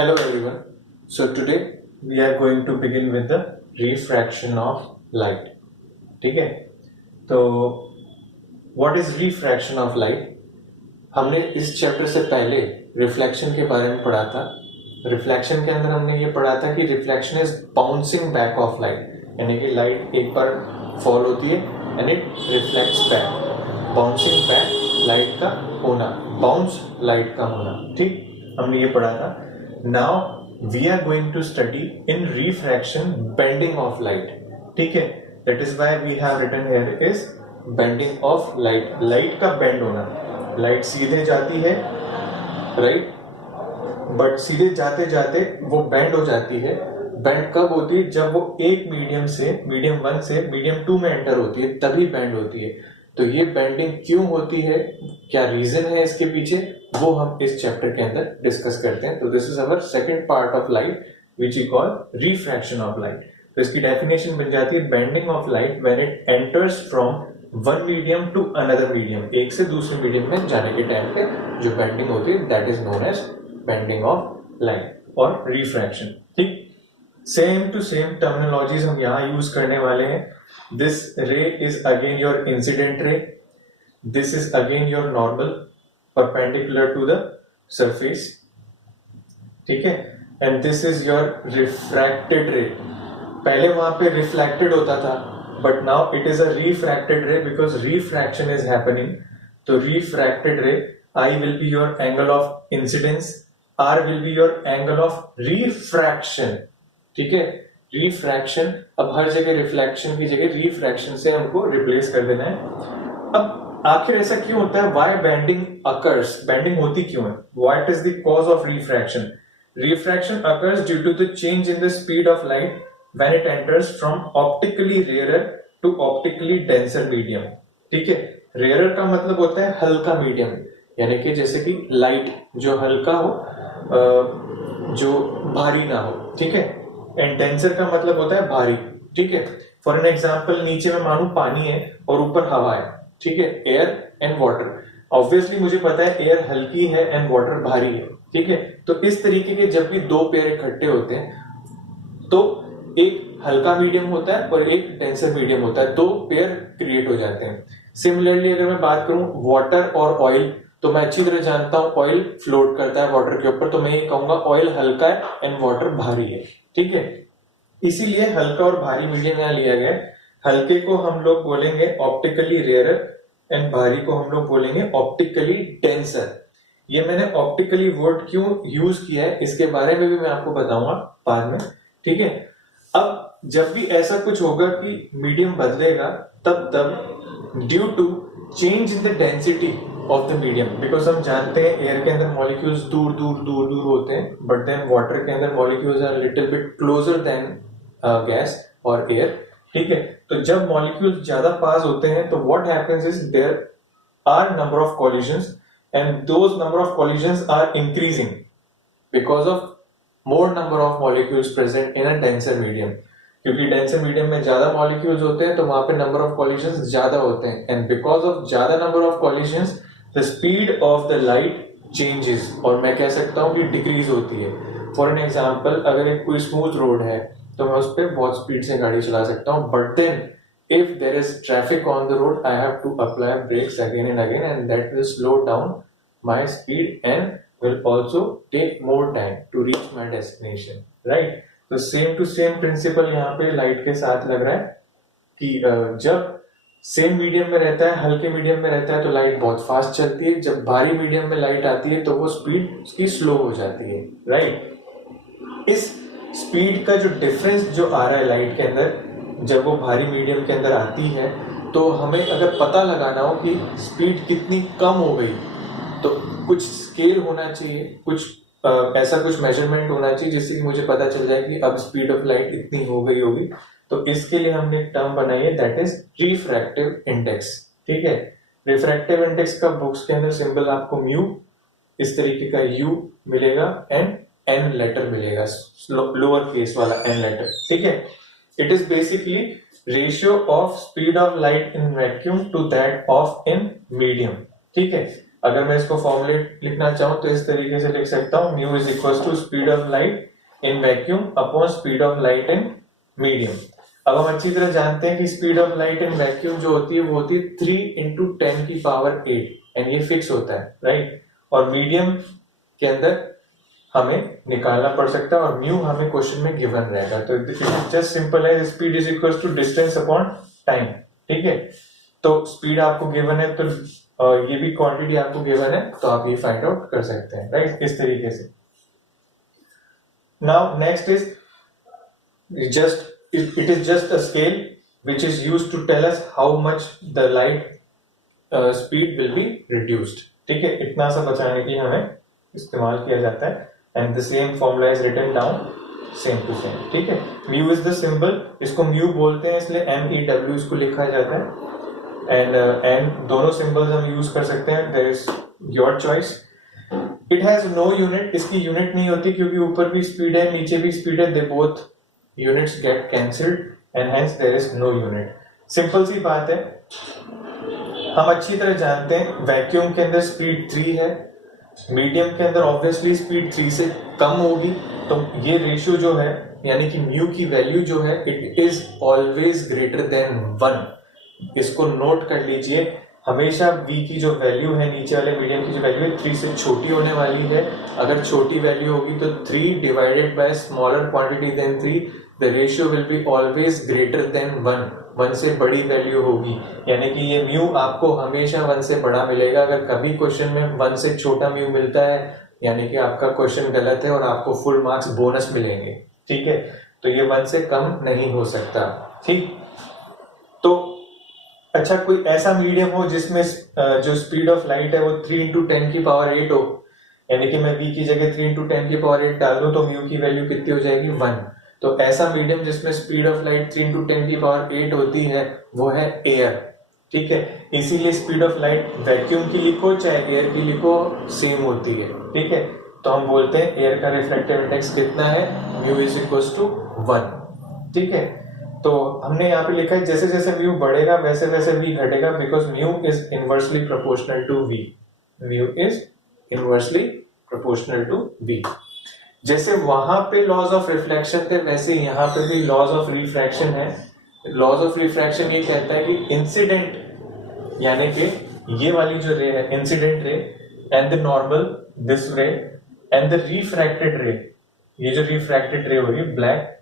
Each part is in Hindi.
Hello everyone. So today we are going to begin with the refraction of light. ठीक है, तो what is refraction of light? हमने इस चैप्टर से पहले रिफ्लेक्शन के बारे में पढ़ा था. रिफ्लेक्शन के अंदर हमने ये पढ़ा था कि reflection is bouncing back of light, यानी कि लाइट एक बार फॉल होती है and it reflects back. Bouncing back light का होना, बाउंस लाइट का होना. ठीक, हमने ये पढ़ा था. Now we are going to study in refraction bending of light. ठीक है, that is why we have written here is bending of light. Light का bend होना, light सीधे जाती है, right? But सीधे जाते जाते वो bend हो जाती है. bend कब होती है? जब वो एक मीडियम से मीडियम 1 से मीडियम 2 में एंटर होती है, तभी bend होती है. तो ये बेंडिंग क्यों होती है, क्या रीजन है इसके पीछे, वो हम इस चैप्टर के अंदर डिस्कस करते हैं. तो this is our second part of light which we call refraction of light. तो इसकी डेफिनेशन बन जाती है bending of light when it enters from one medium to another medium. एक से दूसरे मीडियम में जाने के टाइम पे जो बेंडिंग होती है that is known as bending of light और रिफ्रैक्शन. ठीक, सेम टू सेम टर्मिनोलॉजीज हम यहाँ यूज करने वाले हैं. This ray is again your incident ray. This is again your normal perpendicular to the surface. ठीक है, and this is your refracted ray. पहले वहां पे reflected होता था, but now it is a refracted ray because refraction is happening. तो refracted ray, I will be your angle of incidence, R will be your angle of refraction. ठीक है, रिफ्रैक्शन. अब हर जगह रिफ्लेक्शन की जगह रिफ्रैक्शन से हमको रिप्लेस कर देना है. अब आखिर ऐसा क्यों होता है? व्हाई बेंडिंग अकर्स, बेंडिंग होती क्यों है? What is the cause of refraction? Refraction occurs due to the change in the speed of light when it enters from optically rarer to optically denser medium. ठीक है, रेयरर का मतलब होता है हल्का मीडियम, यानी कि जैसे कि लाइट जो हल्का हो, जो भारी ना हो. ठीक है, एंड डेंसर का मतलब होता है भारी. ठीक है, फॉर एन एग्जांपल नीचे में मानो पानी है और ऊपर हवा है. ठीक है, एयर एंड वाटर. ऑब्वियसली मुझे पता है एयर हल्की है एंड वाटर भारी है. ठीक है, तो इस तरीके के जब भी दो पेयर इकट्ठे होते हैं तो एक हल्का मीडियम होता है और एक डेंसर मीडियम होता है, दो पेयर क्रिएट हो जाते हैं. सिमिलरली अगर मैं बात करूं वाटर और ऑयल, तो मैं अच्छी तरह जानता हूं ऑयल फ्लोट करता है वाटर के ऊपर, तो मैं ये कहूंगा ऑयल हल्का है एंड वाटर भारी है. ठीक है, इसीलिए हल्का और भारी मीडियम यहां लिया गया. हल्के को हम लोग बोलेंगे ऑप्टिकली रेयरर एंड भारी को हम लोग बोलेंगे ऑप्टिकली डेंसर. ये मैंने ऑप्टिकली वर्ड क्यों यूज किया है इसके बारे में भी मैं आपको बताऊंगा बाद में. ठीक है, अब जब भी ऐसा कुछ होगा कि मीडियम बदलेगा तब due to change in the density of the medium, because हम जानते हैं एयर के अंदर मॉलिक्यूल्स दूर दूर दूर दूर होते हैं, बट देन वाटर के अंदर molecules are little bit closer than gas और एयर. ठीक है, तो जब मॉलिक्यूल्स ज्यादा पास होते हैं तो what happens is there are number of collisions and those number of collisions are increasing because of more number of molecules present in a denser medium. क्योंकि डेंसर मीडियम में ज्यादा मॉलिक्यूल्स होते हैं तो वहां पे नंबर ऑफ कॉलिजन्स ज्यादा होते हैं, एंड बिकॉज ऑफ ज्यादा number of collisions the speed of the light changes, और मैं कह सकता हूं कि डिक्रीज होती है. फॉर एन एग्जांपल, अगर एक कोई स्मूथ रोड है तो मैं उस पर बहुत स्पीड से गाड़ी चला सकता हूं, but then if there is traffic on the road I have to apply brakes again and again and that will slow down my speed and will also take more time to reach my destination. Right, तो सेम टू सेम प्रिंसिपल यहाँ पे लाइट के साथ लग रहा है कि जब सेम मीडियम में रहता है, हल्के मीडियम में रहता है तो लाइट बहुत फास्ट चलती है, जब भारी मीडियम में लाइट आती है तो वो स्पीड उसकी स्लो हो जाती है. राइट, इस स्पीड का जो डिफरेंस जो आ रहा है लाइट के अंदर जब वो भारी मीडियम के अंदर आती है, तो हमें अगर पता लगाना हो कि स्पीड कितनी कम हो गई तो कुछ स्केल होना चाहिए, कुछ ऐसा कुछ मेजरमेंट होना चाहिए जिससे कि मुझे पता चल जाए कि अब स्पीड ऑफ लाइट इतनी हो गई होगी. तो इसके लिए हमने एक टर्म बनाई है दैट इज रिफ्रैक्टिव इंडेक्स. ठीक है, रिफ्रैक्टिव इंडेक्स का बुक्स के अंदर सिंबल आपको म्यू इस तरीके का यू मिलेगा एंड एन लेटर मिलेगा, लोअर केस वाला एन लेटर. ठीक है, it is basically ratio of speed of light in vacuum to that of in medium. ठीक है, अगर मैं इसको फॉर्मुलेट लिखना चाहूँ तो इस तरीके से लिख सकता हूँ, mu is equal to speed of light in vacuum upon speed of light in medium. अब हम अच्छी तरह जानते हैं कि speed of light in vacuum जो होती है वो होती है 3 इंटू 10 की पावर 8 एंड ये फिक्स होता है, राइट। और मीडियम के अंदर हमें निकालना पड़ सकता है और म्यू हमें क्वेश्चन में गिवन रहेगा। तो जस्ट सिंपल है, speed is equal to distance upon time, ठीक है। तो स्पीड आपको गिवन है तो ये भी क्वांटिटी आपको गिवन है तो आप ये फाइंड आउट कर सकते हैं, राइट, इस तरीके से। Now next is just it is just a scale which is used to tell us how much the light speed will be reduced, ठीक है। इतना सा बचाने के लिए हमें इस्तेमाल किया जाता है and the same formula is written down same to same, ठीक है। म्यू इज द सिंबल, इसको म्यू बोलते हैं इसलिए MEW इसको लिखा जाता है एंड दोनों सिंबल्स हम यूज कर सकते हैं, there is your choice. It has no unit, इसकी यूनिट नहीं होती क्योंकि ऊपर भी स्पीड है नीचे भी स्पीड है, they both units get cancelled and hence there is no unit. Simple सी बात है, हम अच्छी तरह जानते हैं वैक्यूम के अंदर स्पीड 3 है, मीडियम के अंदर ऑब्वियसली स्पीड 3 से कम होगी, तो ये रेशियो जो है यानी कि म्यू की वैल्यू जो है it is always greater than 1। इसको नोट कर लीजिए, हमेशा v की जो वैल्यू है नीचे वाले मीडियम की जो वैल्यू है 3 से छोटी होने वाली है। अगर छोटी वैल्यू होगी तो 3 divided by smaller quantity than 3, the ratio will be always greater than 1 से बड़ी वैल्यू होगी, यानी कि ये म्यू आपको हमेशा 1 से बड़ा मिलेगा। अगर कभी क्वेश्चन में 1 से छोटा म्यू मिलता है यानी कि आपका क्वेश्चन गलत है और आपको फुल मार्क्स बोनस मिलेंगे, ठीक है। तो ये 1 से कम नहीं हो सकता, ठीक। तो अच्छा, कोई ऐसा मीडियम हो जिसमें जो स्पीड ऑफ लाइट है वो 3 इंटू 10 की पावर 8 हो, यानी कि मैं v की जगह 3 इंटू 10 की पावर 8 डाल दूं तो म्यू की वैल्यू कितनी हो जाएगी 1। तो ऐसा मीडियम जिसमें स्पीड ऑफ लाइट 3 इंटू 10 की पावर 8 होती है वो है एयर, ठीक है। इसीलिए स्पीड ऑफ लाइट वैक्यूम की लिखो चाहे एयर की लिखो सेम होती है, ठीक है। तो हम बोलते हैं एयर का रिफ्रैक्टिव इंडेक्स कितना है, म्यू इज इक्वल टू 1, ठीक है। तो हमने यहाँ पे लिखा है जैसे जैसे म्यू बढ़ेगा वैसे वैसे v घटेगा, because mu is inversely proportional to v, mu is inversely proportional to v। जैसे वहां पे लॉज ऑफ रिफ्लेक्शन थे वैसे यहाँ पे भी लॉज ऑफ रिफ्रैक्शन है। लॉज ऑफ रिफ्रैक्शन ये कहता है कि इंसिडेंट यानी कि ये वाली जो रे है incident ray and the normal this रे एंड द रिफ्रैक्टेड रे, ये जो रिफ्रैक्टेड रे हो रही है ब्लैक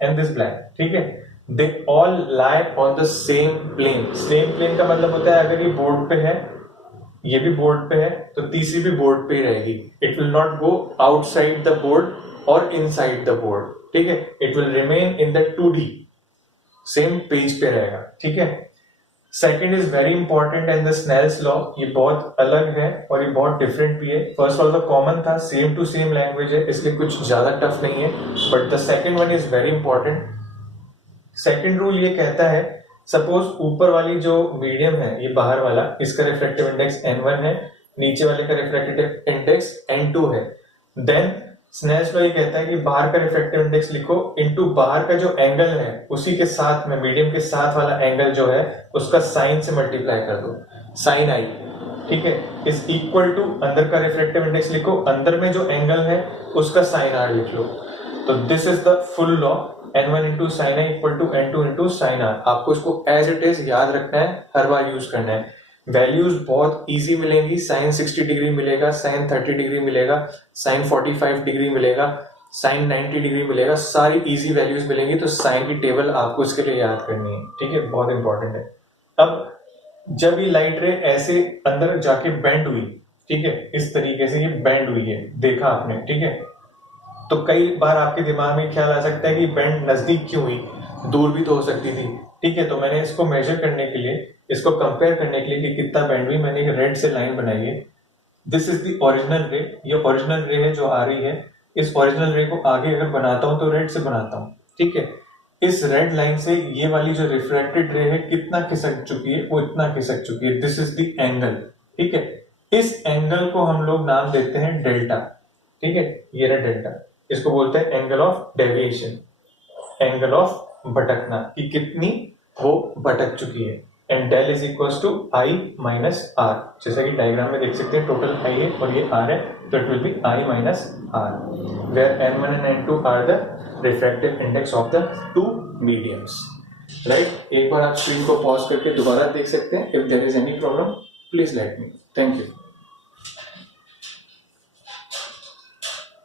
एंड दिस ब्लैक, ठीक है, they all lie on the same plane. Same plane का मतलब होता है अगर ये बोर्ड पे है ये भी बोर्ड पे है तो तीसरी भी बोर्ड पे ही रहेगी। It will not go outside the board और इनसाइड द बोर्ड, ठीक है। It will remain in the 2D same page पे रहेगा, ठीक है। Second is very important and the Snell's law, ये बहुत अलग है और ये बहुत डिफरेंट भी है। फर्स्ट वाला कॉमन था, सेम टू सेम लैंग्वेज है इसलिए कुछ ज्यादा टफ नहीं है, but the second one is very important. Second rule ये कहता है सपोज ऊपर वाली जो मीडियम है ये बाहर वाला, इसका रिफ्रैक्टिव इंडेक्स n1 है, नीचे वाले का रिफ्रैक्टिव इंडेक्स n2 है, देन स्नेल्स लॉ ये कहता है कि बाहर का रिफ्रैक्टिव इंडेक्स लिखो इनटू बाहर का जो एंगल है उसी के साथ में मीडियम के साथ वाला एंगल जो है उसका साइन से मल्टीप्लाई कर दो, साइन आई, ठीक है, इज इक्वल टू अंदर का रिफ्रैक्टिव इंडेक्स लिखो, अंदर में जो एंगल है उसका साइन आर लिख लो। तो this is the full law, n1 into sine i equal to n2 into sine r. आपको इसको एज इट इज याद रखना है, हर बार यूज करना है। वैल्यूज बहुत इजी मिलेंगी, साइन 60 डिग्री मिलेगा, साइन 30 डिग्री मिलेगा, साइन 45 डिग्री मिलेगा, साइन 90 डिग्री मिलेगा, सारी इजी वैल्यूज मिलेंगी। तो साइन की टेबल आपको इसके लिए याद करनी है, ठीक है, बहुत इंपॉर्टेंट है। अब जब ये लाइट रे ऐसे अंदर जाके बेंड हुई, ठीक है, इस तरीके से ये बेंड हुई है, देखा आपने, ठीक है, तो कई बार आपके दिमाग में ख्याल आ सकता है कि बेंड नजदीक क्यों हुई, दूर भी तो हो सकती थी, ठीक है। तो मैंने इसको मेजर करने के लिए, इसको कंपेयर करने के लिए कि कितना बेंड हुई, मैंने एक रेड से लाइन बनाई है। दिस इज द ओरिजिनल रे, ये ओरिजिनल रे है जो आ रही है। इस ओरिजिनल रे को आगे अगर बनाता हूं तो रेड से बनाता हूं, ठीक है। इस रेड लाइन से ये वाली जो रिफ्रैक्टेड रे है कितना खिसक चुकी है, वो इतना खिसक चुकी है। दिस इज द एंगल, ठीक है। इस एंगल को हम लोग नाम देते हैं डेल्टा, ठीक है, ये रहा डेल्टा। इसको बोलते हैं angle of deviation, angle of भटकना, कि कितनी वो भटक चुकी है, and del is equal to i minus r. जैसा कि डायग्राम में देख सकते हैं टोटल आई है और ये आर है, तो it will be i minus r, where n1 and n2 are the refractive index of the two mediums. Right, एक बार आप स्क्रीन को पॉज करके दोबारा देख सकते हैं. If there is any problem please let me. Thank you.